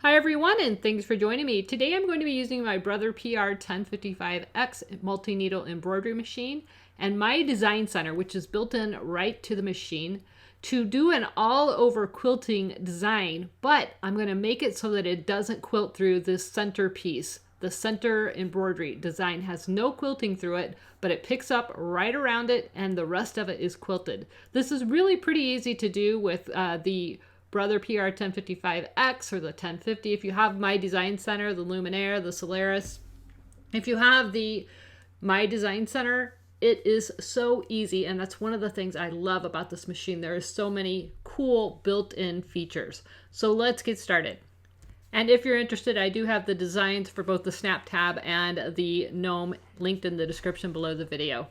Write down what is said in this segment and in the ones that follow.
Hi everyone, and thanks for joining me. Today I'm going to be using my Brother PR1055x multi-needle embroidery machine and my design center, which is built in right to the machine, to do an all-over quilting design, but I'm going to make it so that it doesn't quilt through this center piece. The center embroidery design has no quilting through it, but it picks up right around it and the rest of it is quilted. This is really pretty easy to do with the Brother PR1055X or the 1050. If you have My Design Center, the Luminaire, the Solaris, if you have the My Design Center, it is so easy, and that's one of the things I love about this machine. There are so many cool built-in features. So let's get started. And if you're interested, I do have the designs for both the snap tab and the gnome linked in the description below the video.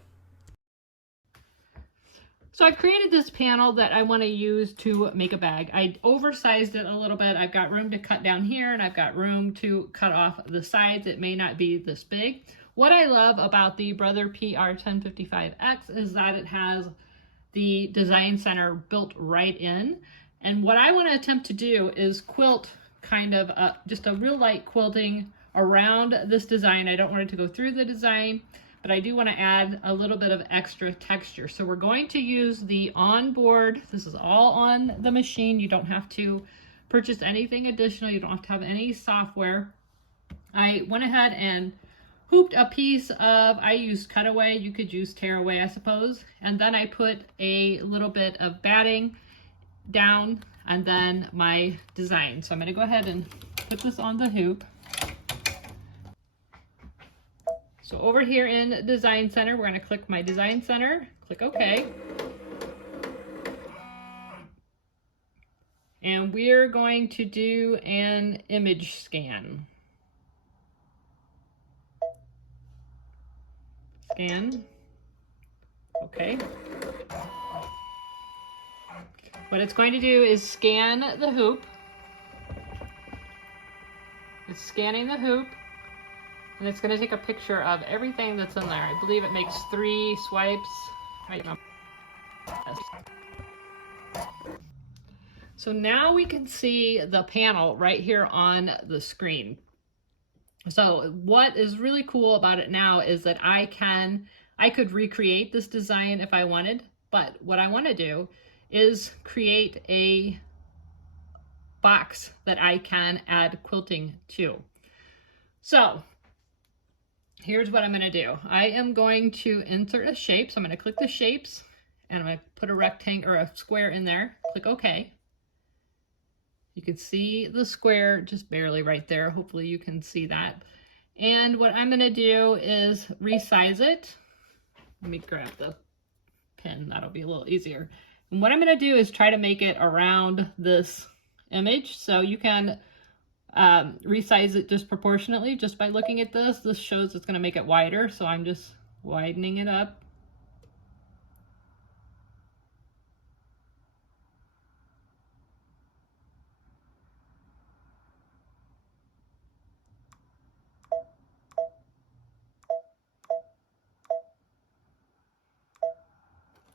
So I've created this panel that I want to use to make a bag. I oversized it a little bit. I've got room to cut down here and I've got room to cut off the sides. It may not be this big. What I love about the Brother PR1055X is that it has the design center built right in. And what I want to attempt to do is quilt kind of just a real light quilting around this design. I don't want it to go through the design, but I do want to add a little bit of extra texture. So we're going to use the onboard. This is all on the machine. You don't have to purchase anything additional. You don't have to have any software. I went ahead and hooped a piece of, I used cutaway. You could use tearaway, I suppose. And then I put a little bit of batting down and then my design. So I'm going to go ahead and put this on the hoop. So over here in Design Center, we're going to click My Design Center, click OK. And we're going to do an image scan. Scan. Okay. What it's going to do is scan the hoop. It's scanning the hoop. And it's going to take a picture of everything that's in there. I believe it makes 3 swipes. Right now. So now we can see the panel right here on the screen. So what is really cool about it now is that I could recreate this design if I wanted, but what I want to do is create a box that I can add quilting to. So here's what I'm going to do. I am going to insert a shape. So I'm going to click the shapes and I'm going to put a rectangle or a square in there. Click OK. You can see the square just barely right there. Hopefully you can see that. And what I'm going to do is resize it. Let me grab the pen. That'll be a little easier. And what I'm going to do is try to make it around this image. So you can resize it just proportionately just by looking at this. This shows it's going to make it wider, so I'm just widening it up.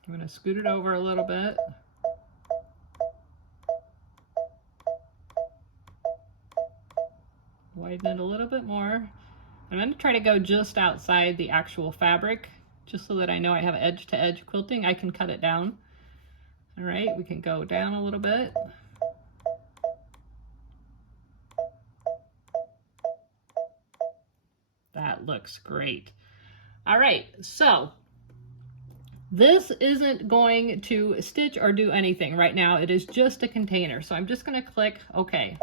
I'm going to scoot it over a little bit. Widen it a little bit more. I'm going to try to go just outside the actual fabric, just so that I know I have edge-to-edge quilting. I can cut it down. All right, we can go down a little bit. That looks great. All right, so this isn't going to stitch or do anything right now. It is just a container. So I'm just going to click OK.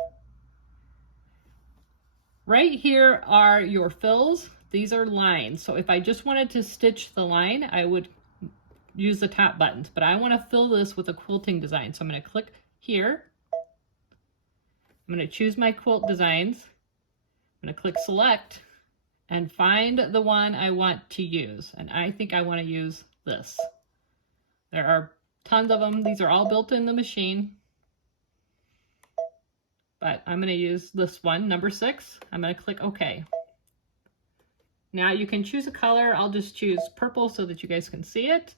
Right here are your fills. These are lines. So if I just wanted to stitch the line, I would use the top buttons, but I want to fill this with a quilting design. So I'm going to click here. I'm going to choose my quilt designs. I'm going to click select and find the one I want to use. And I think I want to use this. There are tons of them. These are all built in the machine. But I'm going to use this one, number 6. I'm going to click OK. Now you can choose a color. I'll just choose purple so that you guys can see it.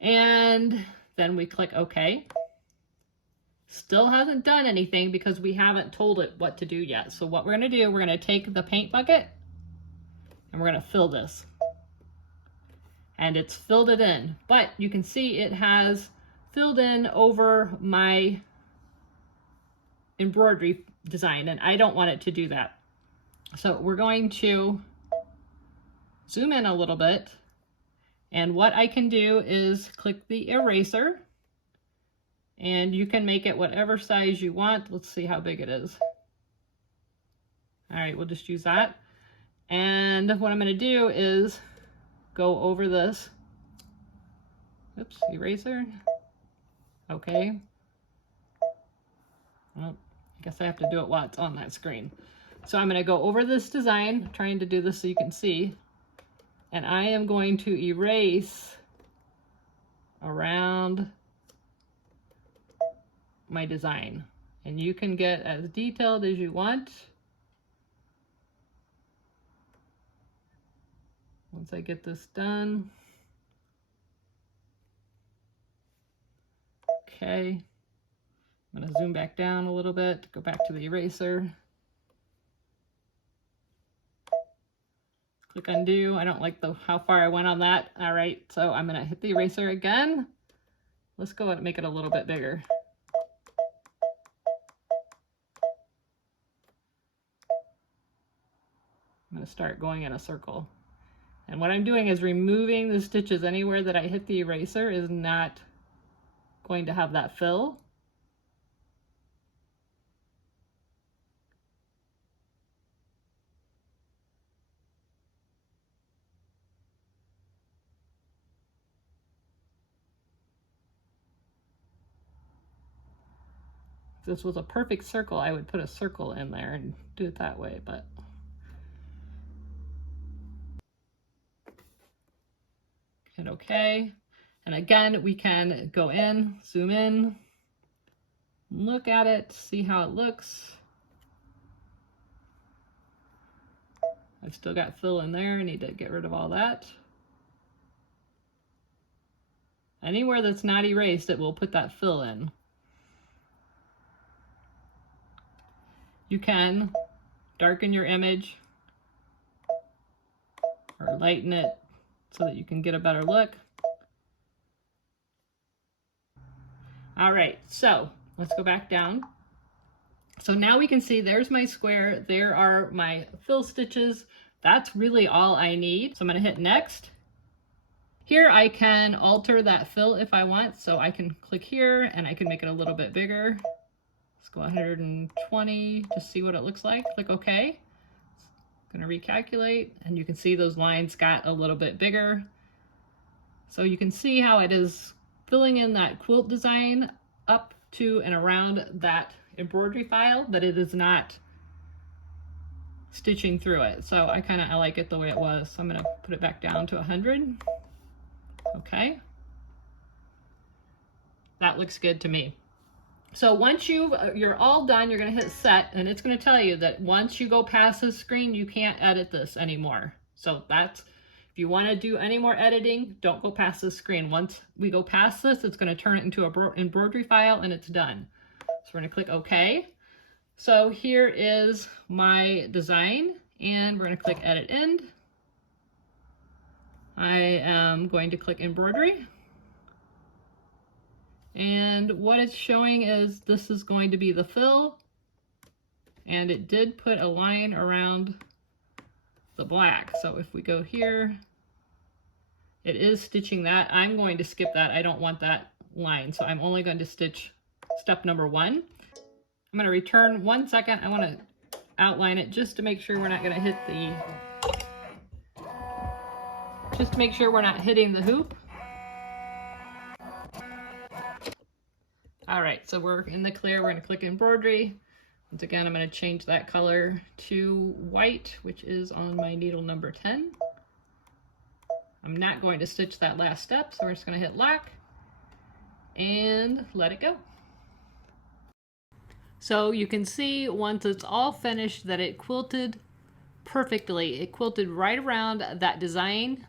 And then we click OK. Still hasn't done anything because we haven't told it what to do yet. So what we're gonna do, we're gonna take the paint bucket and we're gonna fill this. And it's filled it in, but you can see it has filled in over my embroidery design, and I don't want it to do that. So we're going to zoom in a little bit, and what I can do is click the eraser, and you can make it whatever size you want. Let's see how big it is. All right, we'll just use that. And what I'm going to do is go over this. Oops, eraser. Okay. Well, I guess I have to do it while it's on that screen. So I'm going to go over this design, I'm trying to do this so you can see. And I am going to erase around my design. And you can get as detailed as you want. Once I get this done. Okay. I'm going to zoom back down a little bit, go back to the eraser. Click undo. I don't like how far I went on that. All right, so I'm going to hit the eraser again. Let's go and make it a little bit bigger. I'm going to start going in a circle. And what I'm doing is removing the stitches. Anywhere that I hit the eraser is not going to have that fill. If this was a perfect circle, I would put a circle in there and do it that way, but hit OK. And again, we can go in, zoom in, look at it, see how it looks. I've still got fill in there. I need to get rid of all that. Anywhere that's not erased, it will put that fill in. You can darken your image or lighten it so that you can get a better look. All right, so let's go back down. So now we can see there's my square, there are my fill stitches. That's really all I need. So I'm gonna hit next. Here I can alter that fill if I want. So I can click here and I can make it a little bit bigger. Let's go 120, just see what it looks like. Click OK. I'm gonna recalculate, and you can see those lines got a little bit bigger. So you can see how it is filling in that quilt design up to and around that embroidery file, but it is not stitching through it. So I like it the way it was. So I'm gonna put it back down to 100. Okay. That looks good to me. So once you're all done, you're gonna hit set, and it's gonna tell you that once you go past this screen, you can't edit this anymore. So that's, if you wanna do any more editing, don't go past this screen. Once we go past this, it's gonna turn it into an embroidery file and it's done. So we're gonna click OK. So here is my design, and we're gonna click Edit End. I am going to click Embroidery. And what it's showing is this is going to be the fill, and it did put a line around the black. So if we go here, it is stitching that. I'm going to skip that. I don't want that line, so I'm only going to stitch step number 1. I'm going to return 1 second. I want to outline it just to make sure we're not going to hit just to make sure we're not hitting the hoop. All right, so we're in the clear. We're going to click embroidery. Once again, I'm going to change that color to white, which is on my needle number 10. I'm not going to stitch that last step, so we're just going to hit lock and let it go. So you can see once it's all finished that it quilted perfectly. It quilted right around that design,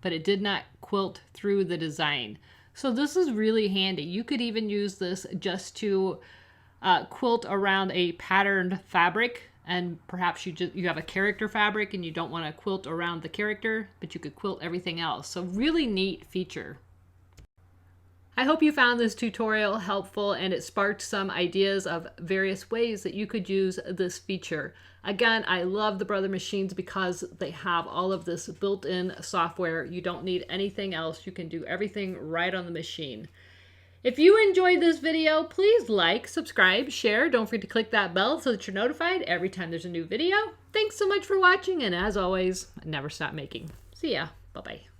but it did not quilt through the design. So this is really handy. You could even use this just to quilt around a patterned fabric, and perhaps you have a character fabric and you don't want to quilt around the character, but you could quilt everything else. So really neat feature. I hope you found this tutorial helpful and it sparked some ideas of various ways that you could use this feature. Again, I love the Embroidery Machines because they have all of this built-in software. You don't need anything else. You can do everything right on the machine. If you enjoyed this video, please like, subscribe, share. Don't forget to click that bell so that you're notified every time there's a new video. Thanks so much for watching, and as always, never stop making. See ya. Bye-bye.